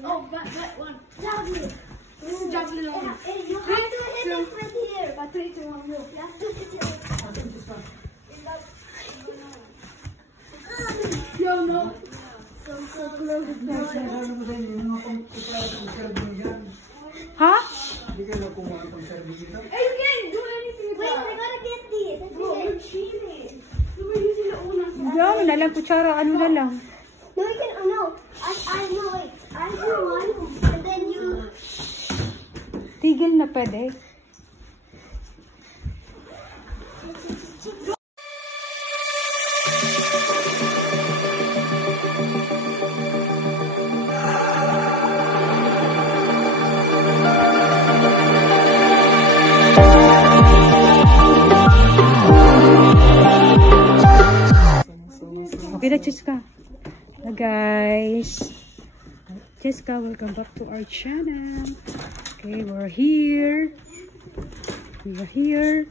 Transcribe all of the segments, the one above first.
Oh, that one. Javelin. This is javelin only. You have to hit it with here. But 3, 2, 1, go. You have to hit it. Yo, no. So close. Huh? Hey, you can't do anything with Wait, that. we gotta get these. Bro, you're cheating. You were using the una. Ano na lang, kutsara, ano na lang. No, you can. Oh, no. I know. Wait. I do one, and then you. Tigil na pwede. Okay na, Jessica. Hello guys. Jessica, welcome back to our channel. Okay, we're here. We are here.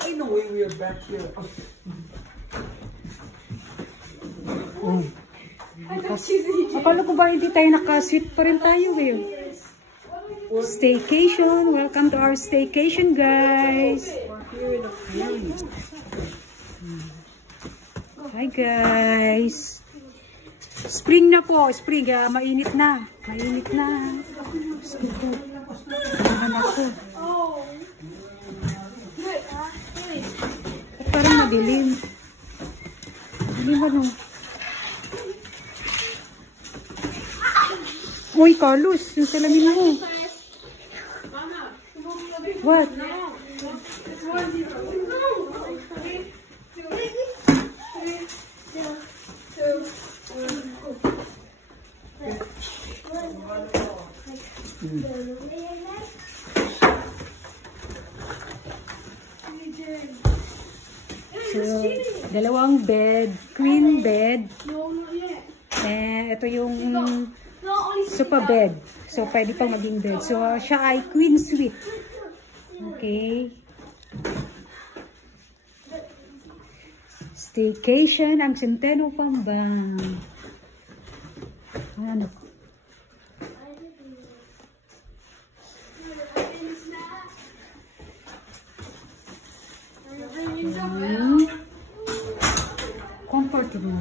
Ain't no way we are back here. Akala ko ba hindi tayo naka-sweet pa rin tayo eh. Staycation. Welcome to our staycation, guys. Hi, guys. Spring na po. Spring. Mainit na. Mainit na. Ayan ako. At parang madilim. Madilim ano? Uy, Carlos, yung salamin mo. What? So, dalawang bed, queen bed. Ito yung sofa bed. So, pwede pang maging bed. So, siya ay queen suite. Okay. Staycation ang Centeno Pambang. Ano? Comfortable.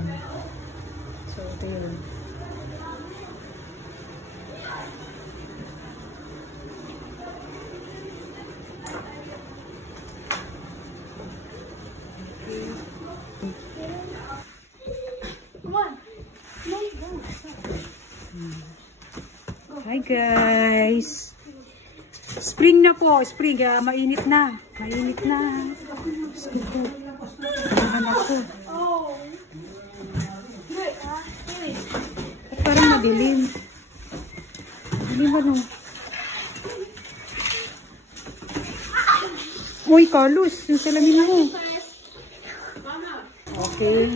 So, ito yun. Hi guys. Spring na po, spring. Mainit na. Mainit na. Ayan ako. At parang madilim. Madilim ano? Uy, Carlos, yung salamin mo. Okay.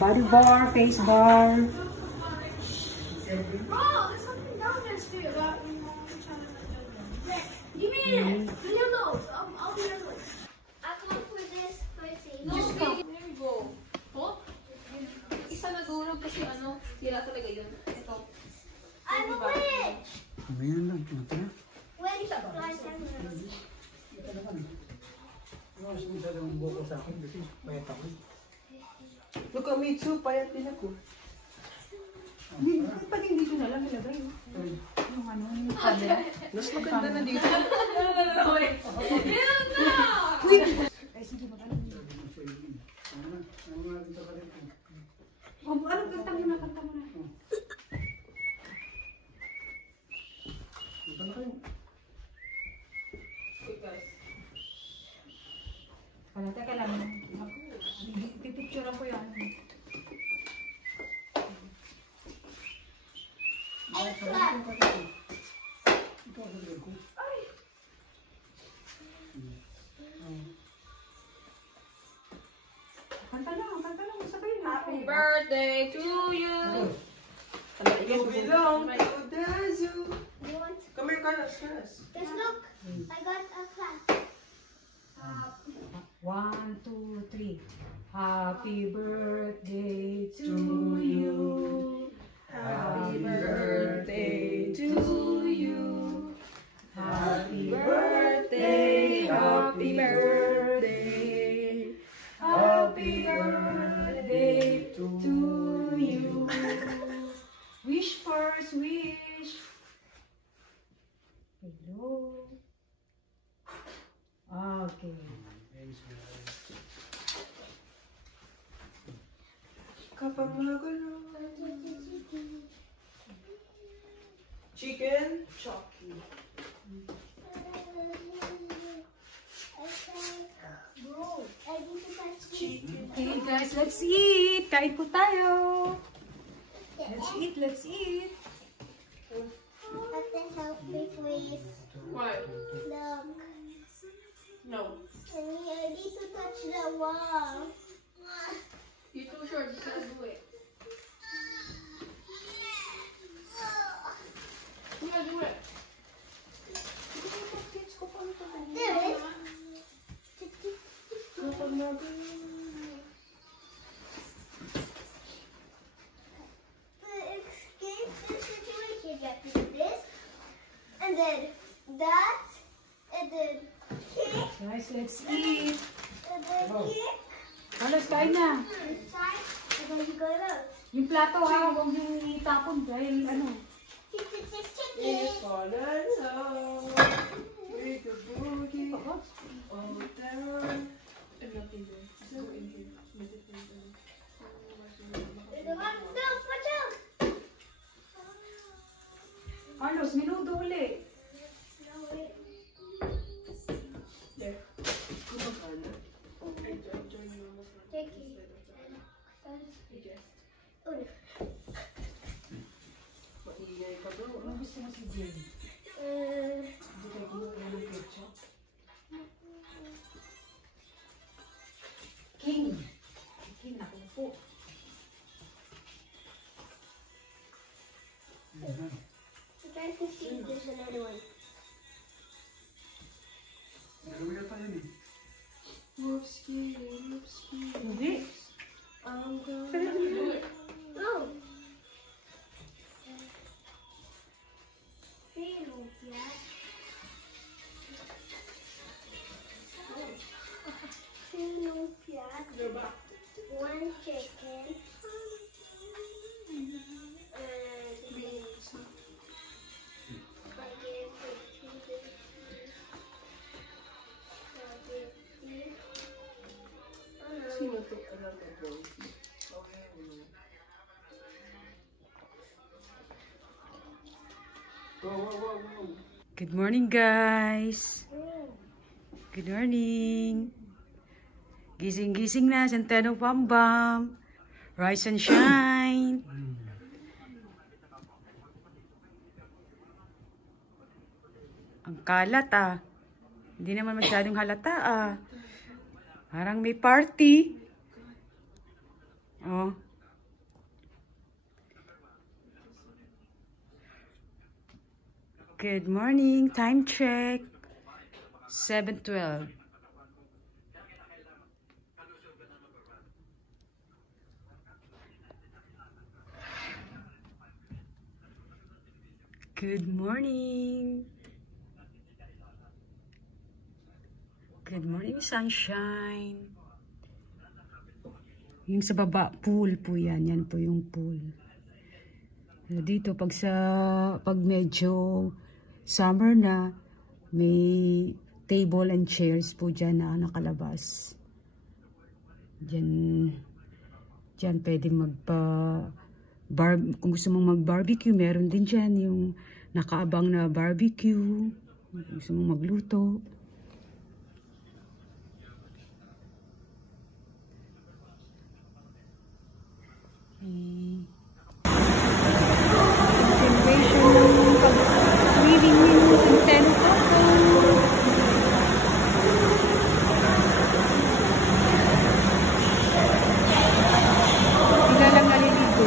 Body bar, face bar. Kasi ano, sira talaga yun. Ito. I'm a witch! Ayan lang, punta na. Witch flies everywhere. Ito naman. Iwas mo sa yung buko sa akin kasi payat ako. Look at me too, payat din ako. Pag hindi ko na lang ilagay. Yung ano, yung camera. Mas maganda na dito. Ay, sige, maganda. Anong kanta mo na? Kanta mo na. Punta na kayo. Wala, teka lang. Pipicturean ko yan. Kanta lang. Sabihin na. Happy birthday to You belong to the zoo. You want? Come here, Carlos. Just look. I got a clap. 1, 2, 3. Happy birthday to you. Happy birthday to you. Happy birthday, happy birthday, happy birthday to you. Wish first, wish. Hello. Okay. Kapag magulo. Chicken Chucky. Bro, I need to touch this. Chicken. Okay guys, let's eat. Kain po tayo. Let's eat, let's eat. Have to help me, please. What? Look. No. I need to touch the wall. You're too short, you can't do it. You gotta do it. There it is. Kapag magulo. To escape this situation, you have to do this, and then that, and then kick, Guys, let's eat. and then kick, Carlos, kain na. inside, and then you go out. Yung plato ha, huwag yung itapon dahil ano. Kick, kick, kick, kick, It's kick. fallen love. With the boogie all down. I'm not in there. Just go in here. No, watch out. Carlos, minudo uli. No, wait. There. Kumakain na. I join you on the front. Take it. Yes. Oh, no. Maingay ka bro. Ano gusto mo si Jane? Hindi kayo kumukuha ng ketchup? King! King, ako po. I'm trying to see if there's another one. Dalawa yata yun eh. Whoopski, whoopski. Hindi. I'm gonna Do it. Oh. Three lumpia. Three lumpia. They're back. One chicken. And Sino to? Ano to bro? Okay, ano? Wow. Good morning, guys. Good morning. Gising-gising na, Centeno Bambam. Rise and shine. Ang kalat ah. Hindi naman masyadong halata ah. Parang may party. Oh. Good morning. Time check. 7:12. Good morning. Good morning, sunshine. Yung sa baba, pool po yan. Yan po yung pool. Dito, pag medyo summer na, may table and chairs po dyan na nakalabas. Dyan pwede kung gusto mong mag-barbecue, meron din dyan yung nakaabang na barbecue. Kung gusto mong magluto. Swimming in Centeno Bambam. Sila lang naliligo.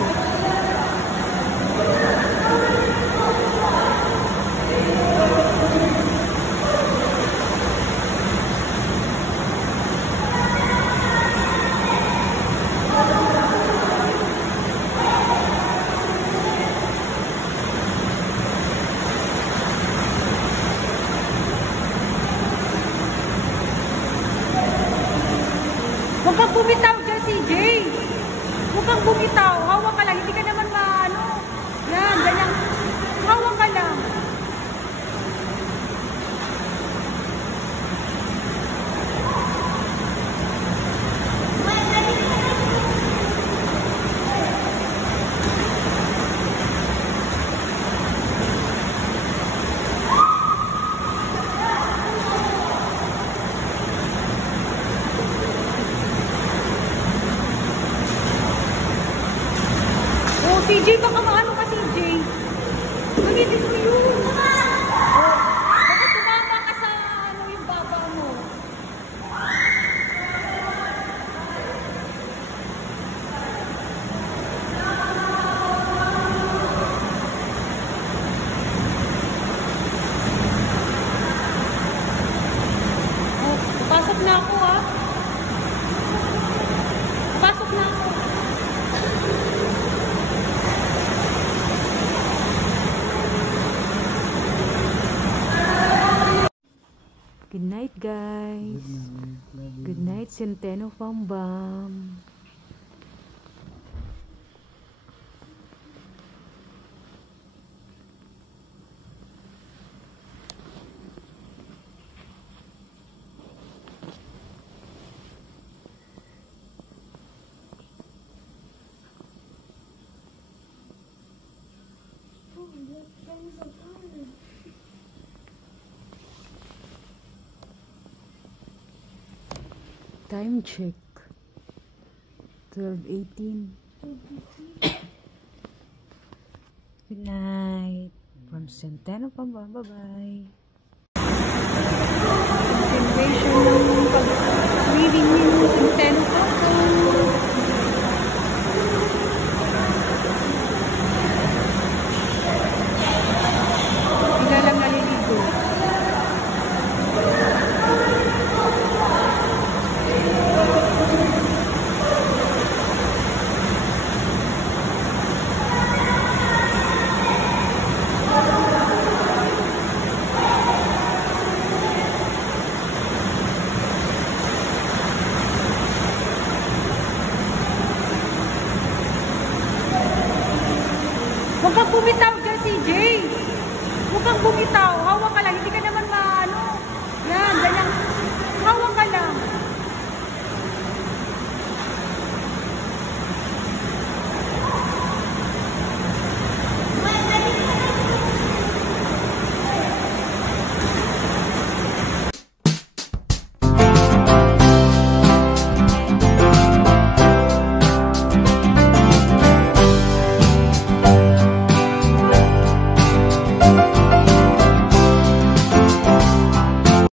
CJ, baka maano ka, CJ. Gamitin mo yun. Baka tumama ka sa ano yung baba mo. Oh, pasok na ako ah. Pasok na ako. Good night, guys. Good night, Centeno Pambam. Time check. 12:18. Good night. From Centeno Pambam. Bye-bye. Continuation ng pag-reading ni Centeno Pambam. Sila lang naliligo. Huwag kang bumitaw dyan, CJ. Huwag kang bumitaw. Hawak ka